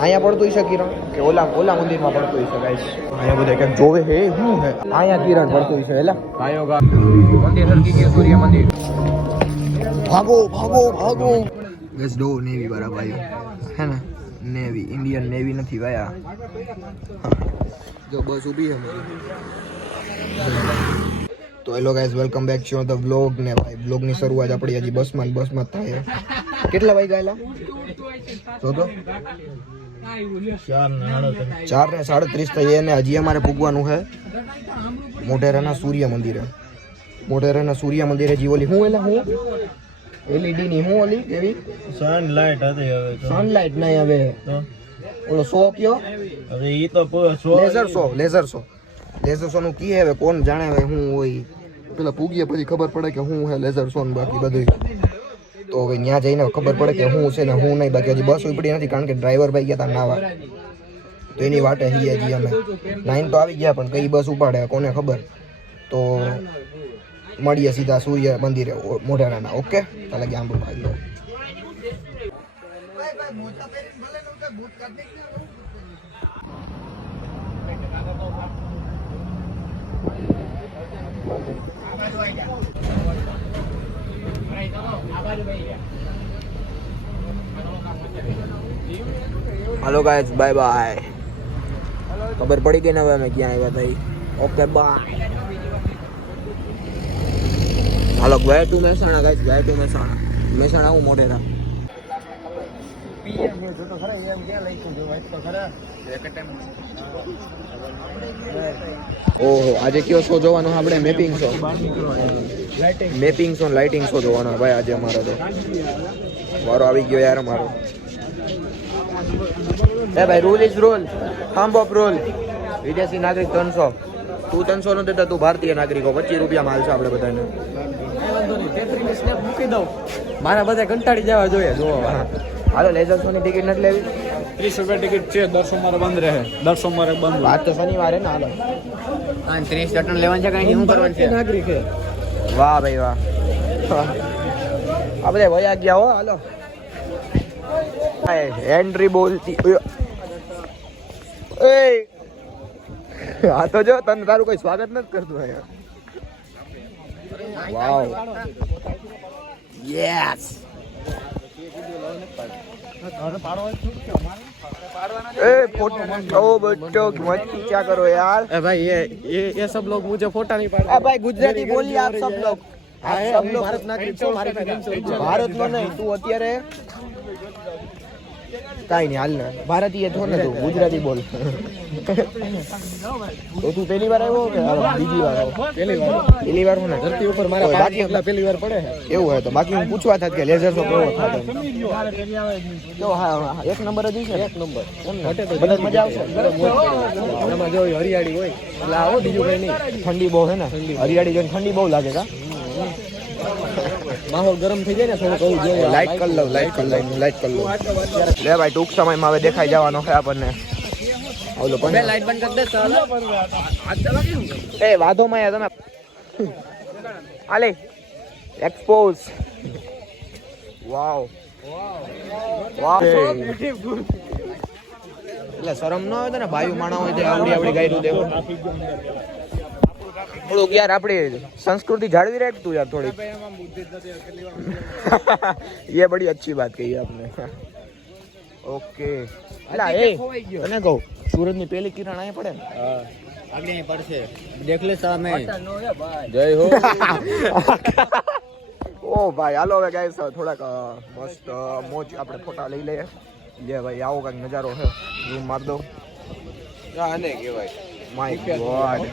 અહીંયા પડતું હશે કિરણ કે ઓલા મંદિરમાં પડતું હશે ગાઈસ? અહીંયા બધા કંઈક જોવે હે શું હે? અહીંયા કિરણ પડતું હશે એલા આયોગા મંદિર હરકી ગયું સૂર્ય મંદિર. ભાગો ભાગો ભાગો ગેસ ડો નેવી વાળા ભાઈ હે ને નેવી ઇન્ડિયન નેવી નથી ભાઈ. જો બસ ઊભી છે તો hello guys welcome back to the vlog ને ભાઈ વ્લોગની શરૂઆત આપણી હજી બસમાં થાય. કેટલા વાગ્યા આવેલા જો તો 4:37 થઈ અને હજી અમારે પૂગવાનું છે મોઢેરાના સૂર્ય મંદિરે. મોઢેરાના સૂર્ય મંદિરે જી ઓલી હું એલા હું એલઈડી ની હું ઓલી કેવી સનલાઇટ હતી હવે સનલાઇટ નહીં હવે ઓલો શો કયો હવે ઈ તો લેઝર શો નું કી હવે કોણ જાણે હવે હું હોય પેલા પૂગીએ પછી ખબર પડે કે હું હે લેઝર શો ને બાકી બધું તો હવે ત્યાં જઈને ખબર પડે કે હું છે ને હું નહીં. બાકી હજી બસ ઉપડી નથી કારણ કે ડ્રાઈવર ભાઈ ગયા હતા નાવા તો એની વાટે હી હજી અમે 9 તો આવી ગયા પણ કઈ બસ ઉપાડે કોને ખબર. તો મળીએ સીધા સૂર્ય મંદિરે મોઢેરાના. ઓકે ચાલે ગયા આંબુ ભાઈ લો. Hello guys bye bye. खबर पड़ी गई ना मैं क्या आया भाई. Okay bye. हेलो गए टू મહેસાણા गाइस गए टू મહેસાણા આવું મોઢેરા. ઓહો આજે કયો શો જોવાનો આપણે? મેપિંગ શો લાઇટિંગ શો જોવાનો ભાઈ આજે અમારો તો વારો આવી ગયો યાર અમારો. એ ભાઈ rule is rule thumb of rule. વિદેશી નાગરિક 300 તું 300 નો દેતા તું ભારતીય નાગરિકો 25 રૂપિયામાં હાલશે આપણે બધાને. મૂકી દઉં મારા બધા કંટાળી જવા જોઈએ જોવા. હાલો લેઝર શો ની ટિકિટ નથી લેવી? 30 રૂપિયા ટિકિટ છે. દર સોમવારે બંધ રહે. દર સોમવારે બંધ. આજ તો શનિવારે ને. હાલો 30 ટન લેવાનું છે કઈ શું કરવાનું છે? નાગરિક છે. વાહ ભાઈ વાહ. આ બધા વયા ગયા હો. હાલો એન્ટ્રી બોલતી એ આ તો જો તને તારું કોઈ સ્વાગત નથી કરતું અહીંયા. વાવ યસ. ए फोटो बच्चों मस्ती क्या करो यार. भाई ये सब लोग मुझे फोटा नहीं पाड़. भाई गुजराती बोलिए आप सब लोग. भारत नागरिक છો મારી ભારત નો નહીં તું અત્યારે કાઈ નહીં હાલ ને ભારતીય છો ને તું ગુજરાતી બોલ. તો તું પહેલી વાર આવ્યો કે બીજી વાર આવ્યો? પહેલી વાર હું ને ધરતી ઉપર મારા બાકી એટલા પહેલી વાર પડે એવું હોય તો બાકી હું પૂછવા થાત કે લેઝર શો કેવો થાત તો હા એક નંબર જ છે. એક નંબર બધા મજા આવશે. એમાં જો હરિયાળી હોય એટલે આવો બીજું કઈ નહીં. ઠંડી બહુ હે ને હરિયાળી જોઈને ઠંડી બહુ લાગે કા. માહોલ ગરમ થઈ જાય ને થોડું કહું જોઈએ. લાઈટ કરી લઉં લે ભાઈ ટૂંક સમયમાં હવે દેખાઈ જવાનો છે આપણને. ઓલો પણ લાઈટ બંધ કરી દે ચાલો. એ વાધોમાં યાર તમે આલે એક્સપોઝ. વાવ એટલે શરમ ન આવે ને બાયુ માણા હોય તે આવડી ગાયરું દેવો. થોડુંક યાર આપણી संस्कृति જાળવી રાખ તું યાર થોડી. ये बड़ी अच्छी बात कही आपने. ओके अला ए तने કહું सूरज ની પહેલી કિરણ અહીં પડે ને આગળ અહીં પડશે દેખ લે સામે. જય હો. ઓ ભાઈ હાલો હવે ગાઈસ થોડાક મસ્ત મોજ આપણે ફોટા લઈ લઈએ. જે ભાઈ આવો કાંઈક નજારો છે ઝૂમ માર દો. આને કહેવાય માય ગોડ.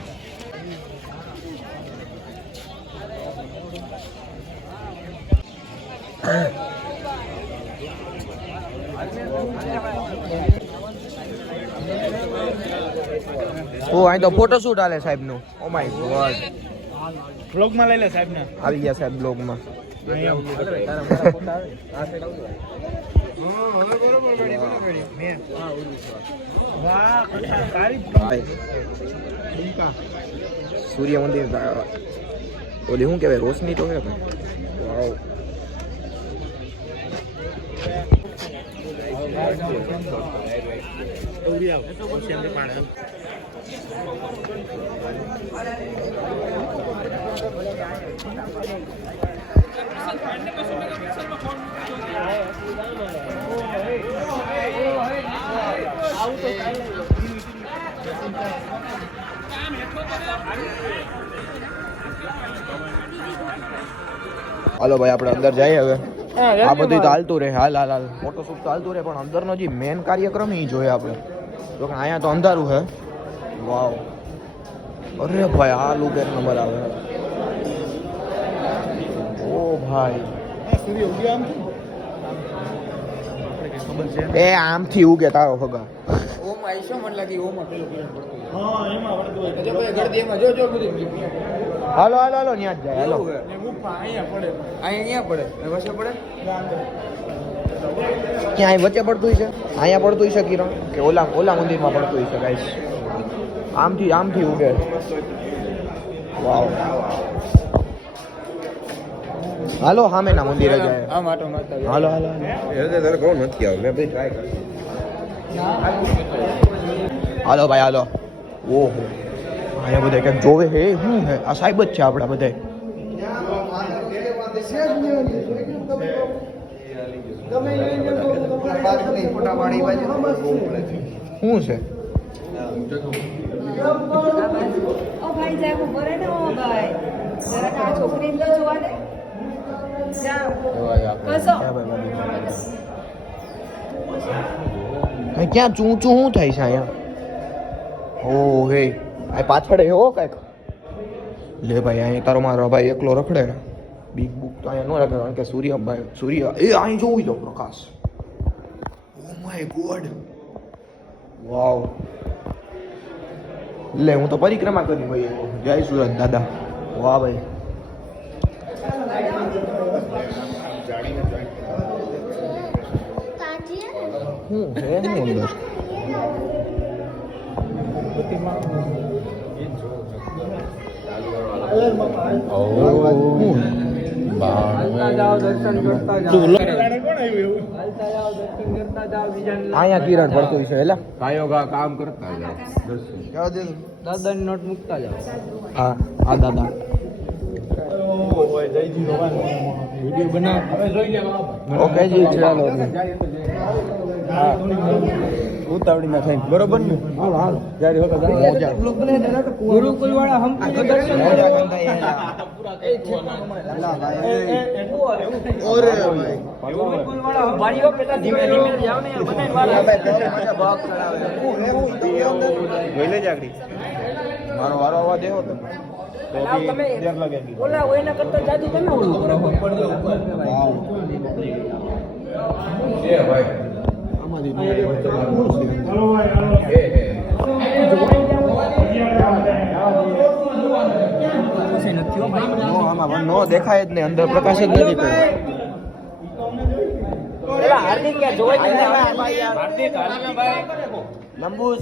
ઓ અહીં તો ફોટો શૂટ હાલે સાહેબ નું. Oh my God. બ્લોગ માં લઈ લે સાહેબ ને. આવી ગયા સાહેબ બ્લોગ માં. સૂર્ય મંદિર ઓલી શું કહેવાય રોશની તો હે. વાવ હાલો ભાઈ આપણે અંદર જઈએ હવે આ બધું તો હાલતું રહે હાલ હાલ હાલ મોટો શૂટ તો હાલતું રહે પણ અંદરનો જે મેન કાર્યક્રમ એ જોઈએ આપણે તો કે અહીંયા તો અંધારું છે વાવ અરે ભાઈ આ લુક એક નંબર આવે ઓ ભાઈ એ આમથી ઉગે તારો ફગા ઓમ આઈશો મને લાગી ઓમ પેલો કિરણ પડતો હા એમાં વળતો હોય જો ભાઈ ગરદી એમાં જો બધું હાલો હાલો હાલો ન્યા જ જાય હાલો અહીંયા પડે અહીંયા પડે વચ્ચે પડે ક્યાં વચ્ચે પડતું છે અહીંયા પડતું છે કિરણ કે ઓલા ઓલા મંદિરમાં પડતું છે ગાઈસ આમથી ઉગે વાવ હાલો સામેના મંદિરે જાય આમ આટો મારતા હાલો હાલો તારે કહું નથી આવું મેં ભાઈ ટ્રાય કરી હાલો ભાઈ હાલો ઓહો અહીંયા બધા કંઈક જોવે હે શું હે આ સાહેબ જ છે આપણા બધા શું છે ઓ ભાઈ જાવ બરે ને ઓ ભાઈ જરા આ છોકરીને તો જોવા દે જાવ કસો ક્યાં ચૂંચું શું થાય છે અહીંયા ઓ હે આ પાછળ એવો કાંઈક લે ભાઈ અહીં તારો મારો ભાઈ એકલો રખડે ને બિગ બુક તો અહીંયા ન રાખે કારણ કે સૂર્ય એ અહીં જોવું જો પ્રકાશ ઓ માય ગોડ વાવ લે હું તો પરિક્રમા કરી ભાઈ જય સુરત દાદા વાહ ભાઈ હું હે હું અંદર અહીંયા કિરણ પડતું છે એટલે કામ કરતા દાદાની નોટ મૂકતા જાવ હા હા દાદા વિડિયો બનાવ હવે જોઈ લે ઓકે જી ચાલો ઉતાવળી ના થાય બરોબર ને હાલો હાલો જારી હોતા મોજા ગુરુકુલ વાળા હમ દર્શન મોજા ગંદા ઓરે ભાઈ ગુરુકુલ વાળા ભાઈઓ પેલા ધીમે ધીમે જાવ ને બનાઈ વાળા જોઈ લે જાગડી મારો વારો આવવા દેવો તમે ઓલા ઓયના કરતા જાદુ તમે ઓલું વાવ એ ભાઈ આમાંથી આમાં નો દેખાય જ નહીં અંદર પ્રકાશ જ નથી કોઈ પેલા હાર્દિક કે જોઈ હાર્દિક ભાઈ લંબુસ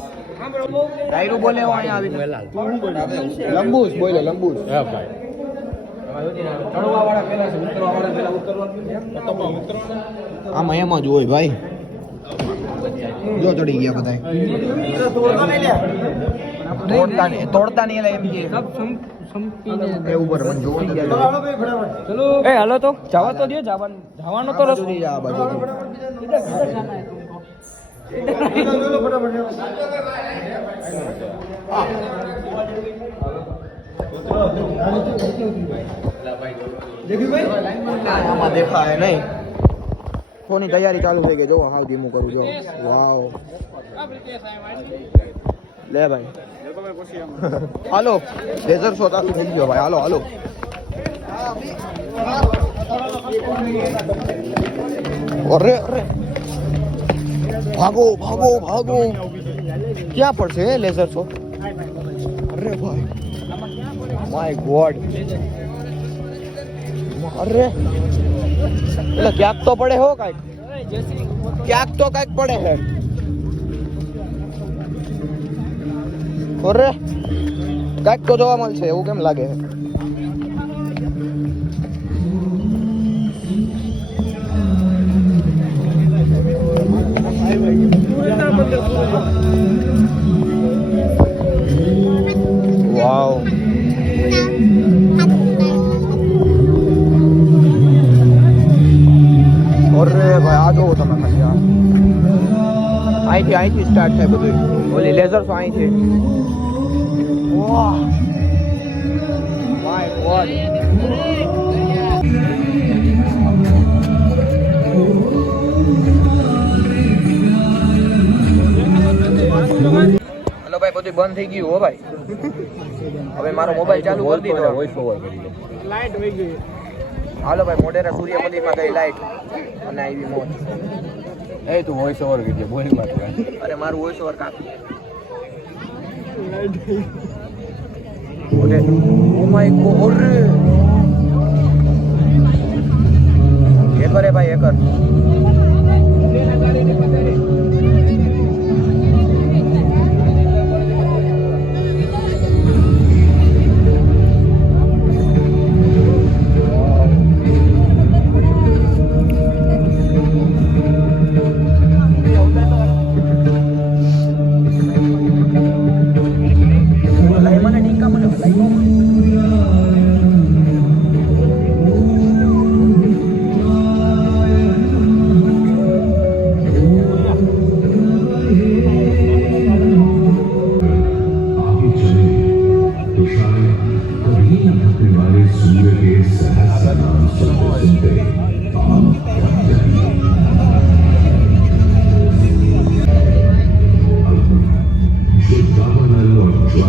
ડાયરું બોલે હું અહીંયા આવીને લંબુસ બોલે લંબુસ હા ભાઈ ચડવા વાળા પેલા છે ઉતરવા વાળા પેલા ઉતરવા આમાં એમ જ હોય ભાઈ જો ચડી ગયા બધા તોડતા નહીં એટલે એમ કે એ ઉપર મને જોવો ચલો એ હાલો તો જવા તો દે જવાનો તો રસ્તો આ બાજુ આમાં દેખાય નહીં કોની તૈયારી ચાલુ થઈ ગઈ જો હાલ ધીમું કરું જો વાવ લે ભાઈ હાલો લેઝર શો ચાલુ થઈ ગયો ભાઈ હાલો હાલો અરે અરે ભાગો ભાગો ભાગો ક્યાં પડશે લેઝર શો અરે ભાઈ માય ગોડ અરે એટલે ક્યાંક તો પડે હો કાંઈક ક્યાંક તો કાંઈક પડે હે અરે કાંઈક તો જોવા મળશે એવું કેમ લાગે છે અહીંથી સ્ટાર્ટ થાય બધું. ઓલી લેઝર શો અહીંથી. વાહ માય ગોડ. હેલો ભાઈ, બધું બંધ થઈ ગયું હો ભાઈ. હવે મારો મોબાઈલ ચાલુ કરી દીધો. વોઇસ ઓવર કરી લે. લાઈટ વહી ગઈ. હાલો ભાઈ, મોઢેરા સૂર્ય મંદિરમાં ગઈ લાઈટ અને આવી મોજ. એ તું વોઇસ ઓવર કરી દે બોલ માં. અરે મારું વોઇસ ઓવર કાપી. Oh my God. હેકર હે ભાઈ, હેકર.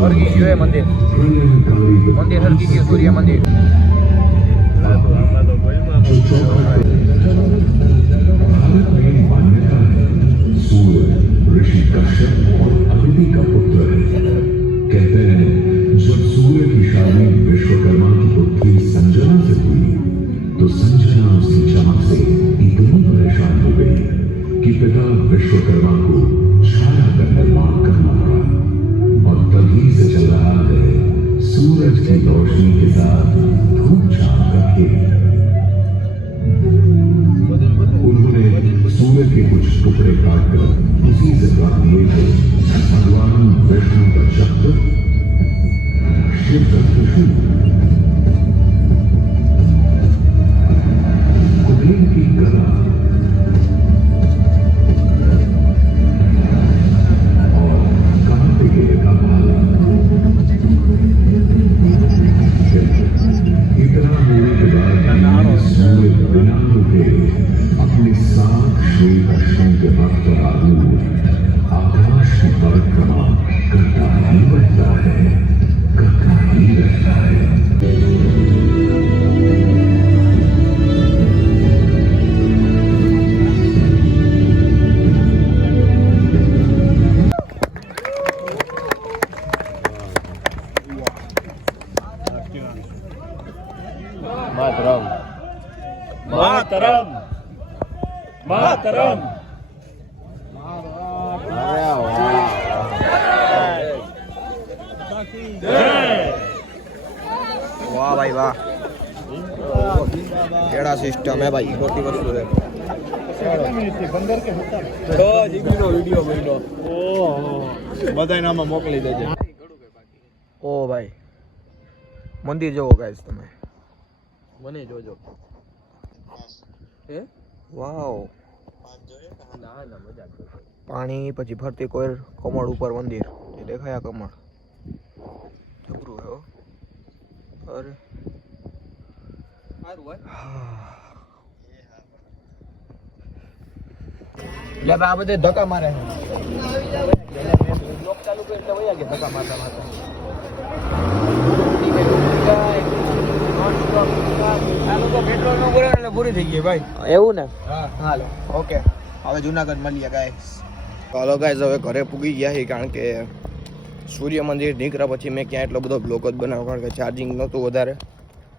હરકી ગયું એ મંદિર. મંદિર હરકી ગયું, સૂર્ય મંદિર. सूर्य ऋषि कश्यप और अदिति का पुत्र है। कहते हैं जब सूर्य की शादी विश्वकर्मा की पुत्री संजना से हुई तो संजना उसकी चमक से इतनी परेशान हो गई कि पिता विश्वकर्मा को छाया का निर्माण करना पड़ा। और तभी से चल रहा है सूरज की रोशनी के साथ धूप छाप का खेल। उन्होंने सूर्य के कुछ टुकड़े काटकर उसी से प्राप्त हुए थे भगवान विष्णु का चक्र, शिव का त्रिशूल, कुबेर की गदा और कार्तिकेय का भाला। इतना होने के बाद सूर्य बिना रुके अपने सात श्वेत अश्वों के भक्त आरूढ़ आकाश की परिक्रमा करता ही रहता है, करता ही रहता है। માતરમ. માતરમ. માતરમ. વાહ ભાઈ વાહ. કેડા સિસ્ટમ હે ભાઈ, મોટી વસ્તુ છે. 6 GB નો વિડિયો બન્યો. ઓહો, બધાય નામાં મોકલી દેજે. ઓ ભાઈ, મંદિર જોવો ગાઈસ તમે. મને જોજો. હે વાવ. ના ના મજાક કરતો. પાણી પછી ફરતી કોઈ કમળ ઉપર મંદિર. એ દેખાયા કમળ. જબરું હે હો. અરે સારું હોય. લે બા, આ બધે ધક્કા મારે. બ્લોક ચાલુ કર્યો એટલે વયા ગયા ધક્કા મારતા મારતા. આ લોકો પેટ્રોલ નો બોલે એટલે પૂરી થઈ ગઈ ભાઈ. એવું ને. હા હાલો ઓકે. હવે જુનાગઢ મળીએ ગાઈસ. હાલો ગાઈસ, હવે ઘરે પૂગી ગયા છે કારણ કે સૂર્ય મંદિર નીકળ્યા પછી મેં ક્યાં એટલો બધો બ્લોક જ બનાવ્યો કારણ કે ચાર્જિંગ નહોતું વધારે.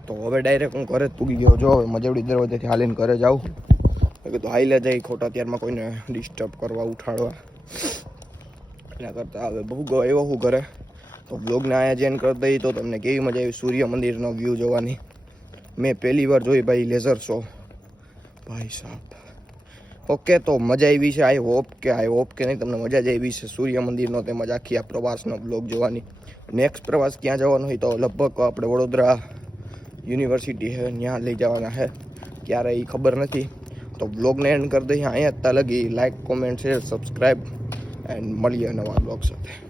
તો હવે ડાયરેક્ટ હું ઘરે જ પૂગી ગયો. જો હવે મજેવડી દરવાજેથી હાલીને ઘરે જાઉં. મેં કીધું હાઈલે જઈ ખોટા ત્યારમાં કોઈને ડિસ્ટર્બ કરવા ઉઠાડવા એના કરતાં હવે બહુ આવ્યો હું ઘરે. તો બ્લોગને અહીંયા જેન કરી દઈ તો તમને કેવી મજા આવી સૂર્ય મંદિરનો વ્યૂ જોવાની. મેં પહેલી વાર જોઈ ભાઈ લેઝર શો ભાઈ સાહેબ. ઓકે, તો મજા આવી છે. આઈ હોપ કે નહીં તમને મજા જ આવી છે સૂર્ય મંદિરનો તેમજ આખી આ પ્રવાસનો બ્લોગ જોવાની. નેક્સ્ટ પ્રવાસ ક્યાં જવાનો હોય તો લગભગ આપણે વડોદરા યુનિવર્સિટી છે ત્યાં લઈ જવાના છે. ક્યારે એ ખબર નથી. તો વ્લોગને એન્ડ કરી દઈએ અહીંયા. ત્યાં લગી like, comment, share, subscribe and મળીએ નવા વ્લોગ સાથે.